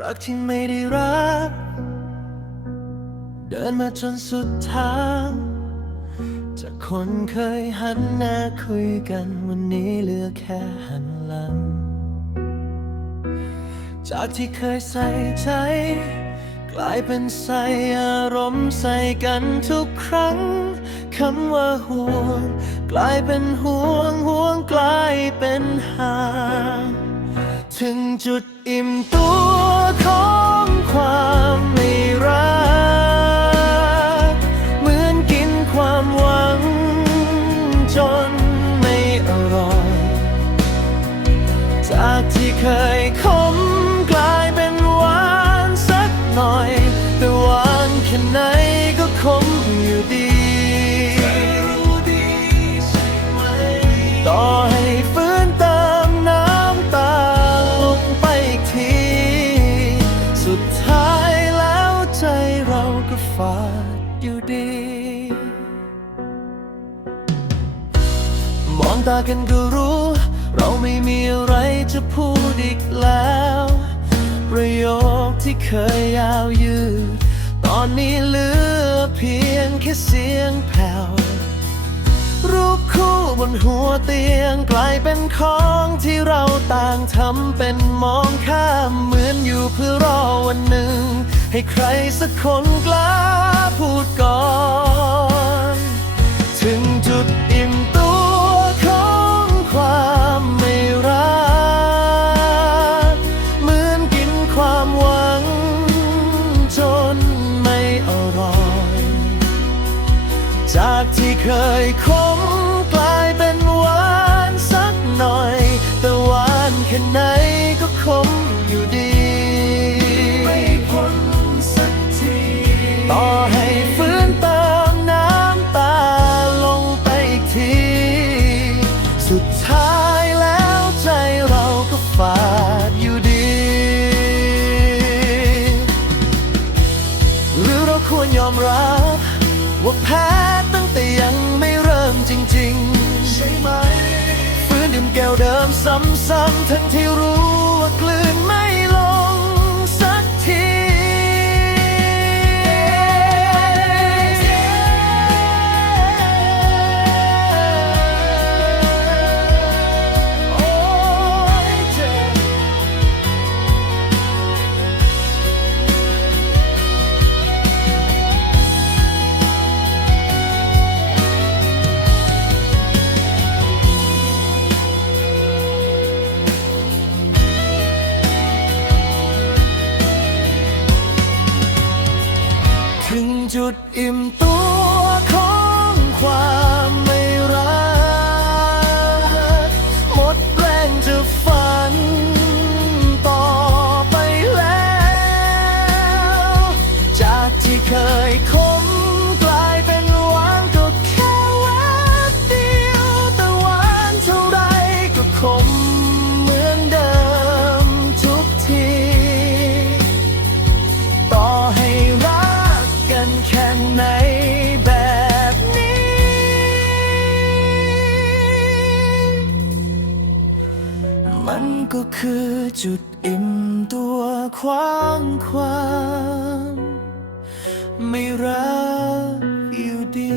รักที่ไม่ได้รัก เดินมาจนสุดทางจากคนเคยหันหน้าคุยกันวันนี้เหลือแค่หันหลัง จากที่เคยใส่ใจ กลายเป็นใส่อารมณ์ใส่กันทุกครั้งคำว่าห่วง กลายเป็นห่วงห่วงกลายเป็นห่าง ถึงจุดอิ่มตัวของความไม่รัก เหมือนกินความหวัง จนไม่อร่อย จากที่เคยขมกลายเป็นหวานสักหน่อย แต่หวานแค่ไหนก็ขมอยู่ดี ตากันก็รู้ เราไม่มีอะไรจะพูดอีกแล้ว ประโยคที่เคยยาวยืด ตอนนี้เหลือเพียงแค่เสียงแผ่ว รูปคู่บนหัวเตียงกลายเป็นของที่เราต่างทำเป็นมองข้ามเหมือนอยู่เพื่อรอวันหนึ่ง ให้ใครสักคนกล้าพูดก่อน เคยขมกลายเป็นหวานสักหน่อย แต่หวานแค่ไหนก็ขมอยู่ดี ไม่พ้นสักทีต่อให้ฟื้นเติมน้ำตาลงไปอีกที สุดท้ายแล้วใจเราก็ฝาดอยู่ดี หรือเราควรยอมรับ ว่าแพ้ตั้งแต่ยังไม่เริ่มจริงๆ ใช่ไหม ฟื้นดื่มแก้วเดิมซ้ำๆทั้งที่รู้ว่า กลืนไม่ อิ่มตัว มันก็คือจุดอิ่มตัวความความไม่รักอยู่ดี